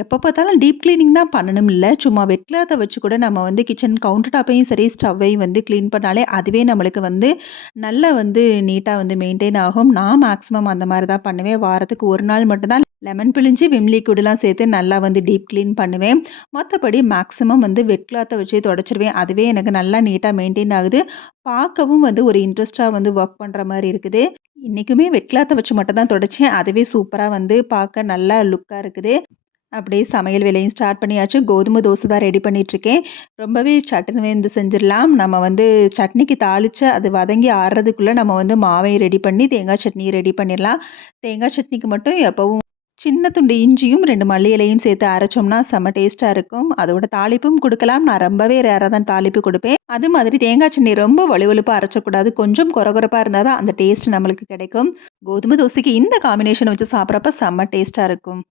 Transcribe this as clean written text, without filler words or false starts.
எப்ப பார்த்தாலும் deep cleaning தான் பண்ணணும் இல்ல. சும்மா வெட் கிளாத்த வச்சு கூட நம்ம வந்து கிச்சன் கவுண்டர் டாப்பையும் சரி, ஸ்டவ்வையும் வந்து கிளீன் பண்ணாலே அதுவே நம்மளுக்கு வந்து நல்லா வந்து நீட்டா வந்து மெயின்டெயின் ஆகும். நான் மேக்ஸிமம் அந்த மாரி தான் பண்ணுவேன். வாரத்துக்கு 1 நாள் மட்டும் தான் லெமன் பிழிஞ்சு விம் லிக்விட்லாம் சேர்த்து நல்லா வந்து டீப் கிளீன் பண்ணுவேன். மத்தபடி மேக்ஸிமம் வந்து வெட் கிளாத்த வச்சே தொடச்சிருவேன். அதுவே எனக்கு நல்லா நீட்டா மெயின்டெயின் ஆகுது. பார்க்கவும் வந்து ஒரு இன்ட்ரெஸ்ட்டா வந்து வொர்க் பண்ற மாரி இருக்குது. இன்னைக்குமே வெட் கிளாத்த வச்சு மட்டும் தான் தொடச்சேன். அதுவே சூப்பரா வந்து பார்க்க நல்லா லுக்கா இருக்குது. அப்படியே சமையல் வேலையும் ஸ்டார்ட் பண்ணியாச்சு. கோதுமை தோசை தான் ரெடி பண்ணிட்டுருக்கேன். ரொம்பவே சட்டுன்னு வெந்து செஞ்சிரலாம். நம்ம வந்து சட்னிக்கு தாளிச்சு அது வதங்கி ஆறுறதுக்குள்ள நம்ம வந்து மாவையும் ரெடி பண்ணி தேங்காய் சட்னியும் ரெடி பண்ணிரலாம். தேங்காய் சட்னிக்கு மட்டும் எப்பவும் சின்ன துண்டு இஞ்சியும் 2 மல்லி இலையும் சேர்த்து அரைச்சோம்னா செம்ம டேஸ்ட்டா இருக்கும். அதோட தாளிப்பும் குடுக்கலாம். நான் ரொம்பவே ரேரா தான் தாளிப்பு குடுப்பேன். அது மாதிரி தேங்காய் சட்னி ரொம்ப வழுவழுப்பா அரைச்சக்கூடாது. கொஞ்சம் கொரகொரப்பா இருந்தா தான் அந்த டேஸ்ட் நம்மளுக்கு கிடைக்கும். கோதுமை தோசைக்கு இந்த காம்பினேஷன் வச்சு சாப்பிடுறப்ப செம்ம டேஸ்ட்டா இருக்கும்.